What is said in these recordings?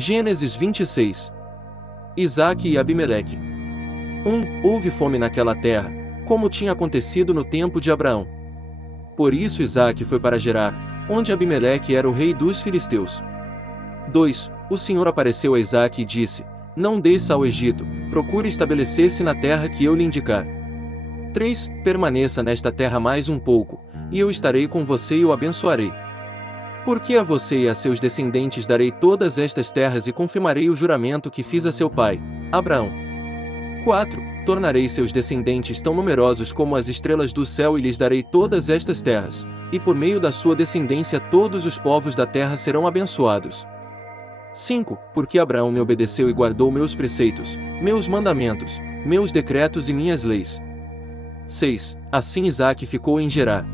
Gênesis 26. Isaque e Abimeleque. 1. Houve fome naquela terra, como tinha acontecido no tempo de Abraão. Por isso Isaque foi para Gerar, onde Abimeleque era o rei dos filisteus. 2. O Senhor apareceu a Isaque e disse: Não desça ao Egito, procure estabelecer-se na terra que eu lhe indicar. 3. Permaneça nesta terra mais um pouco, e eu estarei com você e o abençoarei. Porque a você e a seus descendentes darei todas estas terras e confirmarei o juramento que fiz a seu pai, Abraão. 4. Tornarei seus descendentes tão numerosos como as estrelas do céu e lhes darei todas estas terras, e por meio da sua descendência todos os povos da terra serão abençoados. 5. Porque Abraão me obedeceu e guardou meus preceitos, meus mandamentos, meus decretos e minhas leis. 6. Assim Isaque ficou em Gerar.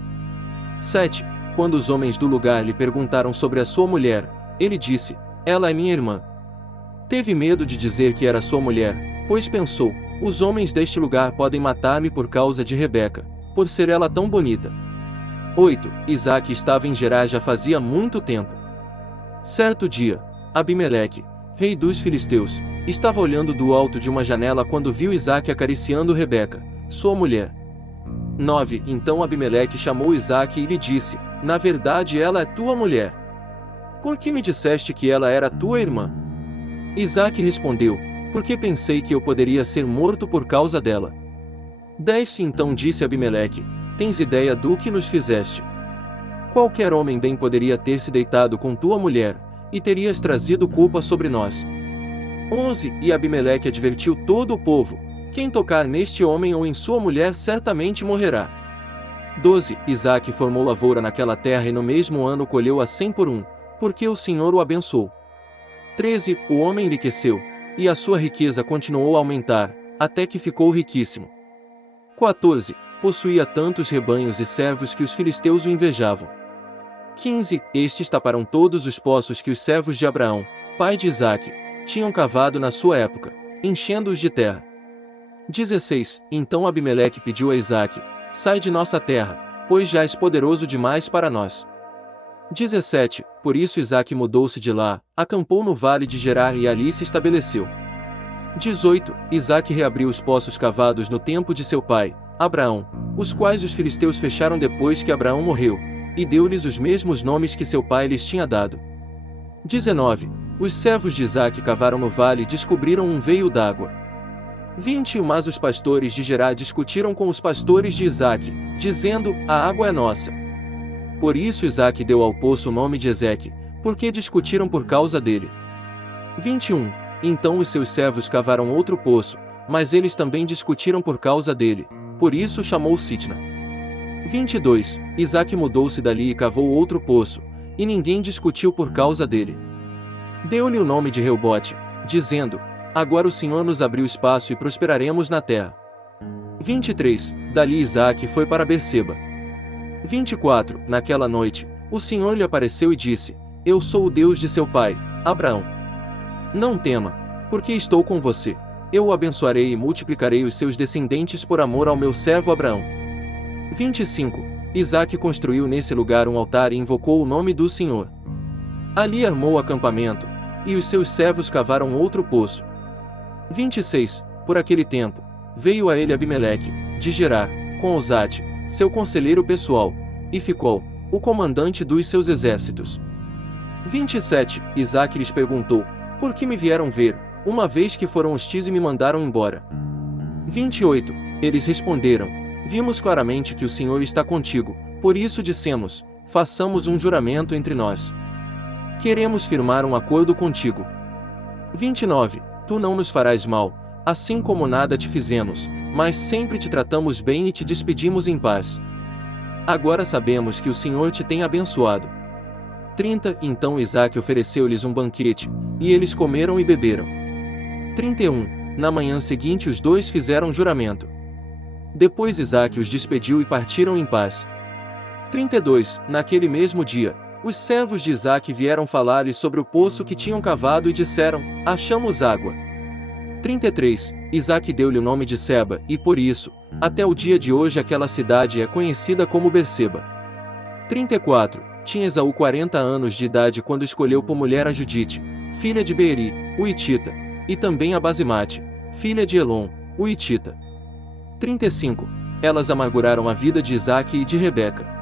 7. Quando os homens do lugar lhe perguntaram sobre a sua mulher, ele disse: Ela é minha irmã. Teve medo de dizer que era sua mulher, pois pensou: os homens deste lugar podem matar-me por causa de Rebeca, por ser ela tão bonita. 8. Isaque estava em Gerar já fazia muito tempo. Certo dia, Abimeleque, rei dos filisteus, estava olhando do alto de uma janela quando viu Isaque acariciando Rebeca, sua mulher. 9. Então Abimeleque chamou Isaque e lhe disse: Na verdade ela é tua mulher. Por que me disseste que ela era tua irmã? Isaque respondeu: Porque pensei que eu poderia ser morto por causa dela. 10. Então disse Abimeleque: Tens ideia do que nos fizeste? Qualquer homem bem poderia ter se deitado com tua mulher, e terias trazido culpa sobre nós. 11. E Abimeleque advertiu todo o povo: Quem tocar neste homem ou em sua mulher certamente morrerá. 12. Isaque formou lavoura naquela terra e no mesmo ano colheu a 100 por 1, porque o Senhor o abençoou. 13. O homem enriqueceu, e a sua riqueza continuou a aumentar, até que ficou riquíssimo. 14. Possuía tantos rebanhos e servos que os filisteus o invejavam. 15. Estes taparam todos os poços que os servos de Abraão, pai de Isaque, tinham cavado na sua época, enchendo-os de terra. 16. Então Abimeleque pediu a Isaque: Sai de nossa terra, pois já és poderoso demais para nós. 17. Por isso Isaque mudou-se de lá, acampou no vale de Gerar e ali se estabeleceu. 18. Isaque reabriu os poços cavados no tempo de seu pai, Abraão, os quais os filisteus fecharam depois que Abraão morreu, e deu-lhes os mesmos nomes que seu pai lhes tinha dado. 19. Os servos de Isaque cavaram no vale e descobriram um veio d'água. 20. Mas os pastores de Gerar discutiram com os pastores de Isaque, dizendo: A água é nossa. Por isso Isaque deu ao poço o nome de Ezeque, porque discutiram por causa dele. 21. Então os seus servos cavaram outro poço, mas eles também discutiram por causa dele, por isso chamou Sitna. 22. Isaque mudou-se dali e cavou outro poço, e ninguém discutiu por causa dele. Deu-lhe o nome de Reobote, dizendo: Agora o Senhor nos abriu espaço e prosperaremos na terra. 23. Dali Isaque foi para Berseba. 24. Naquela noite, o Senhor lhe apareceu e disse: Eu sou o Deus de seu pai, Abraão. Não tema, porque estou com você. Eu o abençoarei e multiplicarei os seus descendentes por amor ao meu servo Abraão. 25. Isaque construiu nesse lugar um altar e invocou o nome do Senhor. Ali armou o acampamento, e os seus servos cavaram outro poço. 26. Por aquele tempo, veio a ele Abimeleque, de Gerar, com Osate, seu conselheiro pessoal, e Ficol, o comandante dos seus exércitos. 27. Isaque lhes perguntou: Por que me vieram ver, uma vez que foram hostis e me mandaram embora? 28. Eles responderam: Vimos claramente que o Senhor está contigo, por isso dissemos: Façamos um juramento entre nós. Queremos firmar um acordo contigo. 29. Tu não nos farás mal, assim como nada te fizemos, mas sempre te tratamos bem e te despedimos em paz. Agora sabemos que o Senhor te tem abençoado. 30. Então Isaque ofereceu-lhes um banquete, e eles comeram e beberam. 31. Na manhã seguinte os dois fizeram juramento. Depois Isaque os despediu e partiram em paz. 32. Naquele mesmo dia, os servos de Isaque vieram falar-lhe sobre o poço que tinham cavado e disseram: Achamos água. 33. Isaque deu-lhe o nome de Seba, e por isso, até o dia de hoje aquela cidade é conhecida como Berseba. 34. Tinha Esaú 40 anos de idade quando escolheu por mulher a Judite, filha de Beeri, o Hitita, e também a Basemate, filha de Elon, o Hitita. 35. Elas amarguraram a vida de Isaque e de Rebeca.